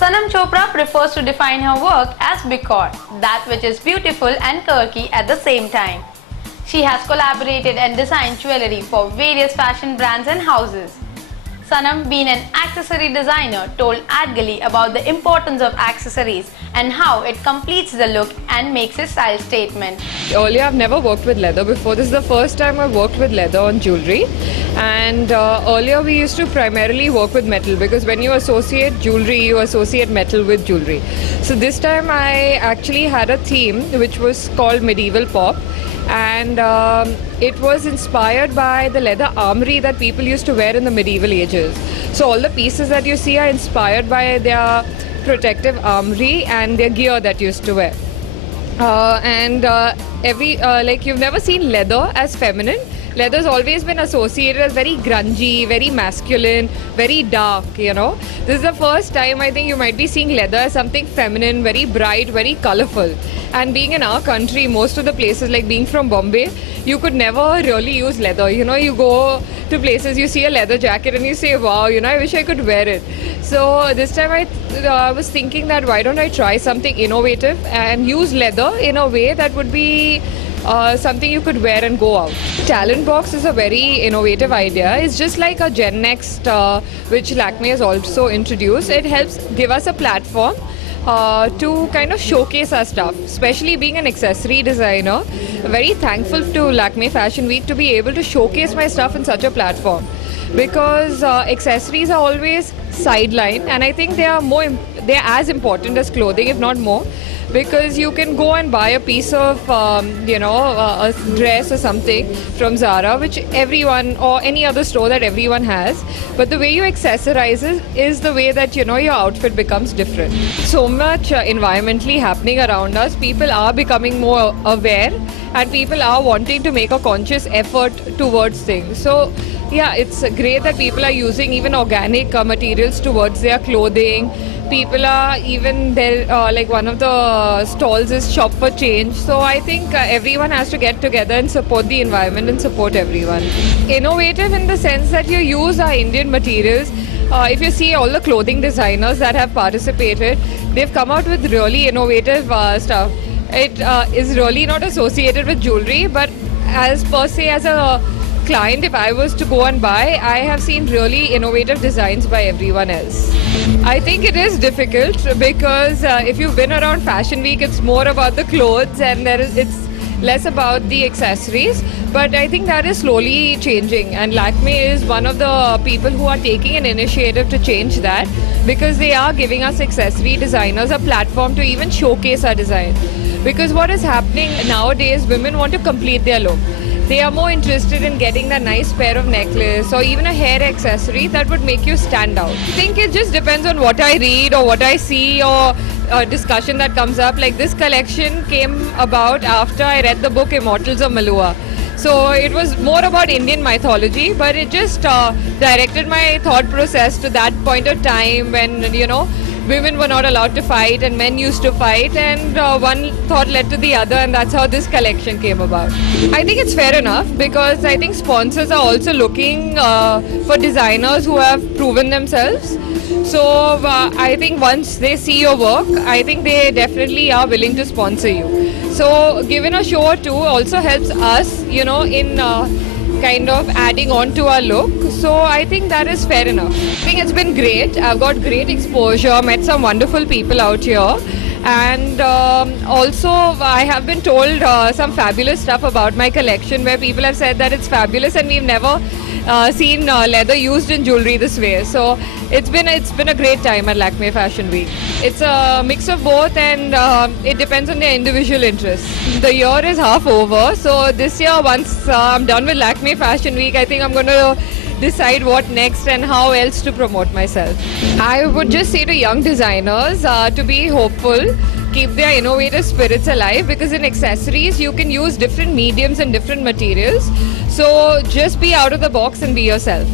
Sanam Chopra prefers to define her work as Bikor, that which is beautiful and quirky at the same time. She has collaborated and designed jewellery for various fashion brands and houses. Sanam, being an accessory designer, told AdGully about the importance of accessories and how it completes the look and makes a style statement. Earlier, I've never worked with leather before. This is the first time I've worked with leather on jewellery. And earlier, we used to primarily work with metal because when you associate jewellery, you associate metal with jewellery. So this time, I actually had a theme which was called Medieval Pop. And it was inspired by the leather armory that people used to wear in the medieval ages. So all the pieces that you see are inspired by their protective armory and their gear that used to wear. Like you've never seen leather as feminine. Leather's always been associated as very grungy, very masculine, very dark, you know. This is the first time I think you might be seeing leather as something feminine, very bright, very colorful. And being in our country, most of the places, like being from Bombay, you could never really use leather. You know, you go to places, you see a leather jacket and you say, wow, you know, I wish I could wear it. So this time I was thinking that why don't I try something innovative and use leather in a way that would be something you could wear and go out. Talent Box is a very innovative idea. It's just like a Gen Next, which Lakme has also introduced. It helps give us a platform to kind of showcase our stuff, especially being an accessory designer. Very thankful to Lakme Fashion Week to be able to showcase my stuff in such a platform, because accessories are always sidelined, and I think they're as important as clothing, if not more, because you can go and buy a piece of a dress or something from Zara, which everyone or any other store that everyone has, but the way you accessorize it is the way that your outfit becomes different. So much environmentally happening around us, people are becoming more aware and people are wanting to make a conscious effort towards things. So yeah, it's great that people are using even organic materials towards their clothing. People are even there, like one of the stalls is Shop for Change. So I think everyone has to get together and support the environment and support everyone. Innovative in the sense that you use our Indian materials. If you see all the clothing designers that have participated, they've come out with really innovative stuff. It is really not associated with jewelry, but as per se as a client, if I was to go and buy, I have seen really innovative designs by everyone else. I think it is difficult because if you've been around Fashion Week, it's more about the clothes and it's less about the accessories. But I think that is slowly changing, and Lakme is one of the people who are taking an initiative to change that, because they are giving us accessory designers a platform to even showcase our design. Because what is happening nowadays, women want to complete their look. They are more interested in getting that nice pair of necklace or even a hair accessory that would make you stand out. I think it just depends on what I read or what I see or a discussion that comes up. Like this collection came about after I read the book Immortals of Malua. So it was more about Indian mythology, but it just directed my thought process to that point of time when, women were not allowed to fight and men used to fight, and one thought led to the other, and that's how this collection came about. I think it's fair enough, because I think sponsors are also looking for designers who have proven themselves. So I think once they see your work, I think they definitely are willing to sponsor you. So giving a show or two also helps us, in kind of adding on to our look. So I think that is fair enough. I think it's been great. I've got great exposure, met some wonderful people out here. And also I have been told some fabulous stuff about my collection, where people have said that it's fabulous and we've never seen leather used in jewelry this way. So it's been a great time at Lakme Fashion Week. It's a mix of both, and it depends on their individual interests. The year is half over, so this year, once I'm done with Lakme Fashion Week, I think I'm going to decide what next and how else to promote myself. I would just say to young designers to be hopeful, keep their innovative spirits alive, because in accessories you can use different mediums and different materials. So just be out of the box and be yourself.